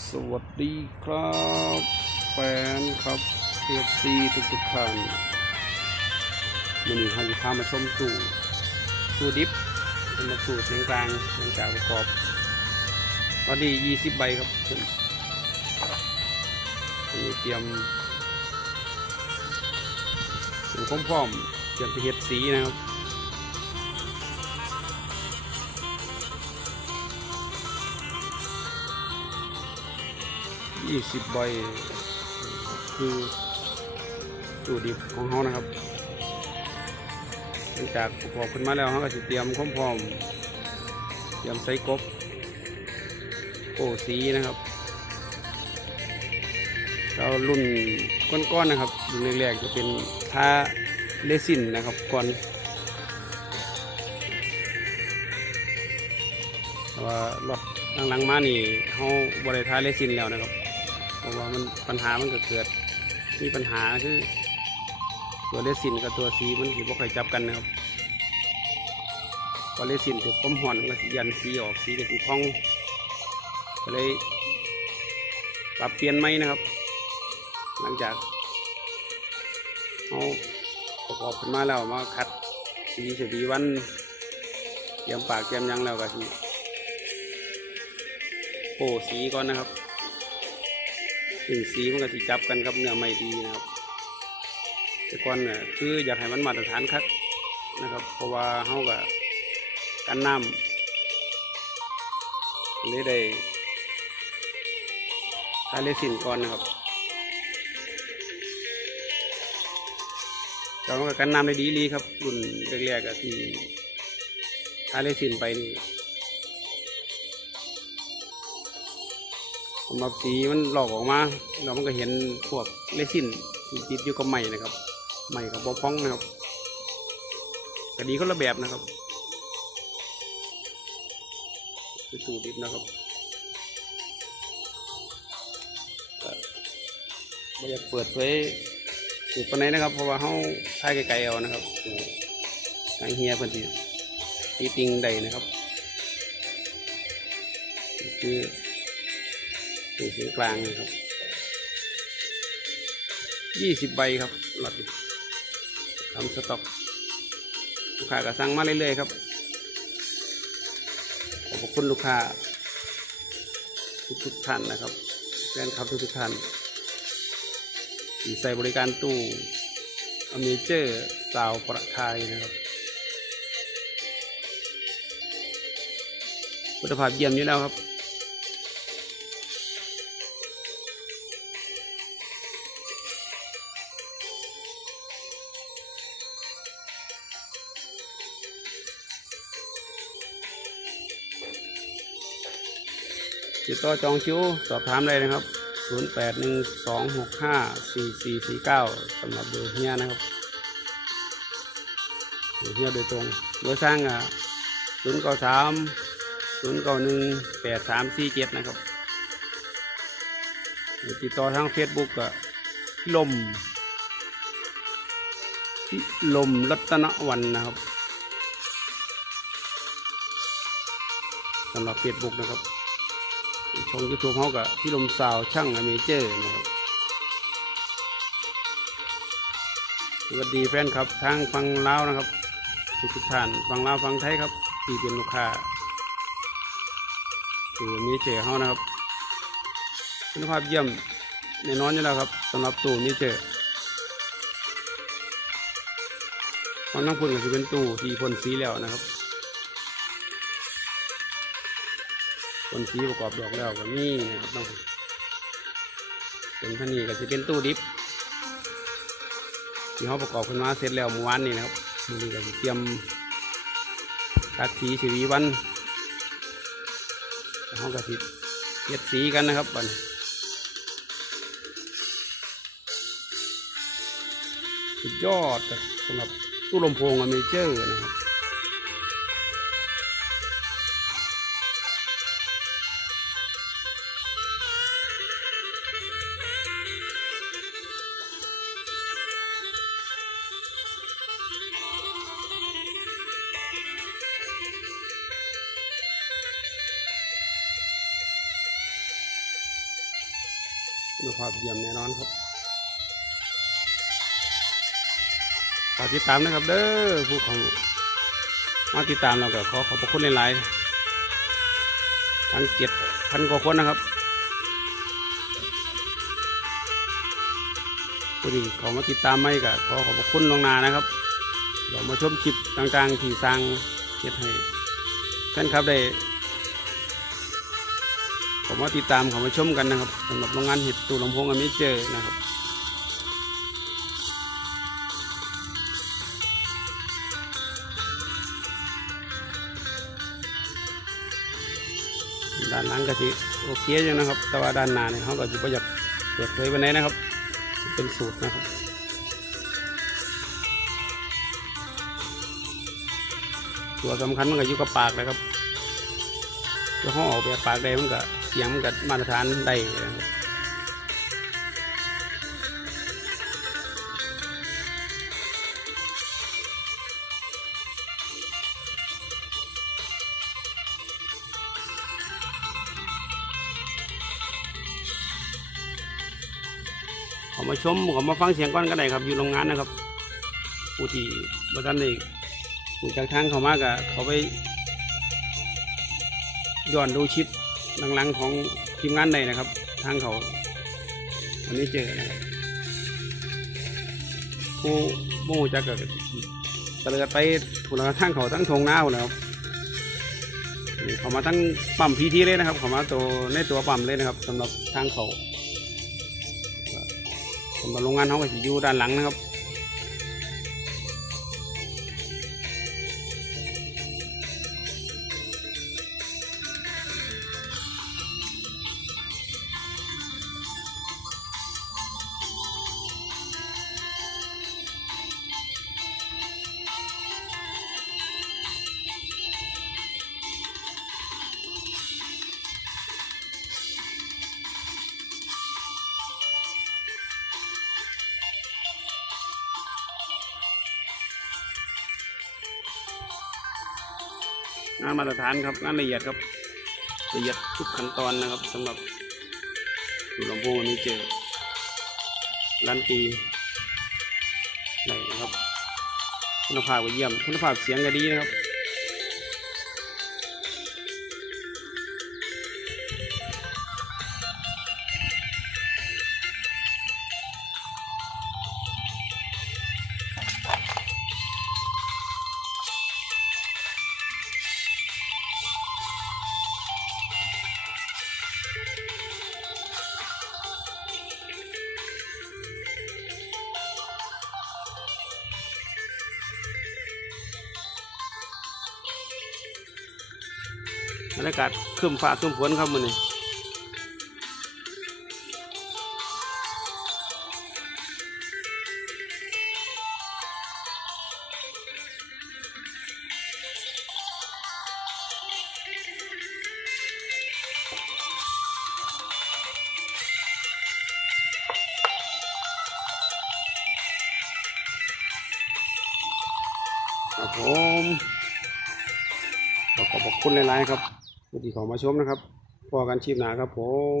สวัสดีครับแฟนครับเอฟซีทุกทุกๆท่านวันนี้เราจะพามาชมตู้ตู้ดิฟเป็นมาตู้เสียงกลางเสียงจากประกอบตอนนี้ยี่สิบใบครับผมวันนี้เตรียมเตรียมพร้อมๆเตรียมไปเห็ดสีนะครับ ยี่สิบใบ คือตู้ดิบของเขานะครับหลังจากประกอบขึ้นมาแล้วเขาก็จะเตรียมพร้อมๆเตรียมใส่กบโอ้สีนะครับ เรารุ่นก้อนๆนะครับรุ่นแรกๆจะเป็นท้าเลซินนะครับก่อนแต่ว่ารถหลังๆมานี่เขาบริท้าเลซินแล้วนะครับ เพราะว่ามันปัญหามันก็เกิด มีปัญหาคือ ตัวเลสินกับตัวสีมันสิบ่ค่อยจับกันนะครับพอเลสินถูกความห่อนมันก็ยันสีออกสีก็สิพองก็เลยปรับเปลี่ยนไหมนะครับ หลังจากเอาประกอบขึ้นมาแล้วมาคัดสีเฉดีวันเตรียมปากเตรียมยังแล้วก็สิโป้สีก่อนนะครับ ถึงสีมันก็สิจับกันกับเนื้อไม่ดีนะครับแต่ก่อนน่ะคืออยากให้มันมาตรฐานครับนะครับ เพราะว่าเฮากับกันน้ำเลยได้ทาเลสินก่อนนะครับเราก็กันน้ำได้ดีลีครับรุ่นแรกๆอะที่ทาเลสินไปนี่ สำหรับสีมันหลอกออกมาแล้วมันก็เห็นพวกเลซินติดอยู่กับใหม่นะครับใหม่กับบอพ้องนะครับก็ดีคนละแบบนะครับคือสูดิบนะครับไม่อยากเปิดเผยสูตรปานไหนนะครับ เพราะว่าเขาใช้ไกลๆเอานะครับทางเฮียเพิ่นตีติงได้นะครับ คือ ตู้เสียงกลางนี่ครับยี่สิบใบครับหลอดทำสต็อกลูกค้าก็สั่งมาเรื่อยๆครับ ขอบคุณลูกค้า ทุกๆท่านนะครับแฟนคลับทุกๆท่านที่ใส่บริการตู้อเมเจอร์สาวประทายนะครับคุณภาพเยี่ยมอยู่แล้วครับ ติดต่อจองคิวสอบถามได้นะครับ 0812654449สำหรับเบอร์เฮียนะครับเบอร์เฮียโดยตรงเบอร์สร้างอะ093 091 8347นะครับหรือติดต่อทาง Facebook ก็พี่ลมพี่ลมรัตนวันนะครับสำหรับ Facebook นะครับ ช่องยูทูบเขากับพี่ลมสาวช่างอเมเจอร์นะครับสวัสดีแฟนครับทางฟังลาวนะครับ ทุกทุกท่านฟังลาวฟังไทยครับที่เป็นลูกค้าคืออเมเจอเขานะครับคุณภาพเยี่ยมแน่นอนอยู่แล้วครับสำหรับตู้อเมเจอร์ฟังน้ำพุ่นก็จะเป็นตู้ที่พ่นสีแล้วนะครับ คนสีประกอบดอกแล้วก็มีนะครับต้องเป็นท่านี้ก็จะเป็นตู้ดิฟที่เขาประกอบขึ้นมาเสร็จแล้วเมื่อวานนี้นะครับมีก็จะเตรียมตัดสีสีวีวันเขาก็สิเทียดสีกันนะครับบันสุดยอดสำหรับตู้ลำโพงอเมเจอร์นะครับ คุณภาพเยี่ยมแน่นอนครับฝากติดตามนะครับเด้อผู้ของมาติดตามเราก็ขอขอบพระคุณหลายๆทั้งเจ็ดพันกว่าคนนะครับผู้ที่ขามาติดตามไม่ก็ขอขอบพระคุณลงนานะครับเรามาชมคลิปต่างๆที่สร้างเฮ็ดให้แฟนครับได้ ผมาติดตามเขามาชมกันนะครับสำหรับโรงงานเห็ดตูลำโพงอเมเจอร์นะครับด้านหลังก็สิโอเคอยู่นะครับ แต่ว่าด้านหน้าเนี่ยเขาก็จะประหยัดเปิดเผยไปไหนนะครับ เป็นสูตรนะครับตัวสำคัญมันก็อยู่กับปากนะครับแล้วห้องออกแบบปากได้มันก็ เสียงมันก็มาตรฐานได้นะครับเขามาชมเขามาฟังเสียงก่อนก็ได้ครับ อยู่โรงงานนะครับ ผู้ที่บริษัทนี้จากทางเขามากอะเขาไปย้อนดูชิป หลังๆของทีมงานใดนะครับ ทางเขาวันนี้เจอนะครับผู้โม่จะเกิดตะเลิดไปถูกแล้วทางเขาทั้งทงหน้าวนะครับเขามาทั้งปั๊มพีทีเลยนะครับ เขามาตัวในตัวปั๊มเลยนะครับสำหรับทางเขาสำหรับโรงงานเขาก็จะอยู่ด้านหลังนะครับ งานมาตรฐานครับงานละเอียดครับละเอียดทุกขั้นตอนนะครับสำหรับหลำโพงอันนี้เจอรันตีไหนนะครับ คุณภาพก็เยี่ยม คุณภาพเสียงก็ดีนะครับ บรรยากาศครึ้มฟ้าครึ้มฝนครับมือนี้ครับผมขอขอบคุณหลาย ๆ ครับ ผู้ที่เขอมาชมนะครับพอกันชีพหนาครับผม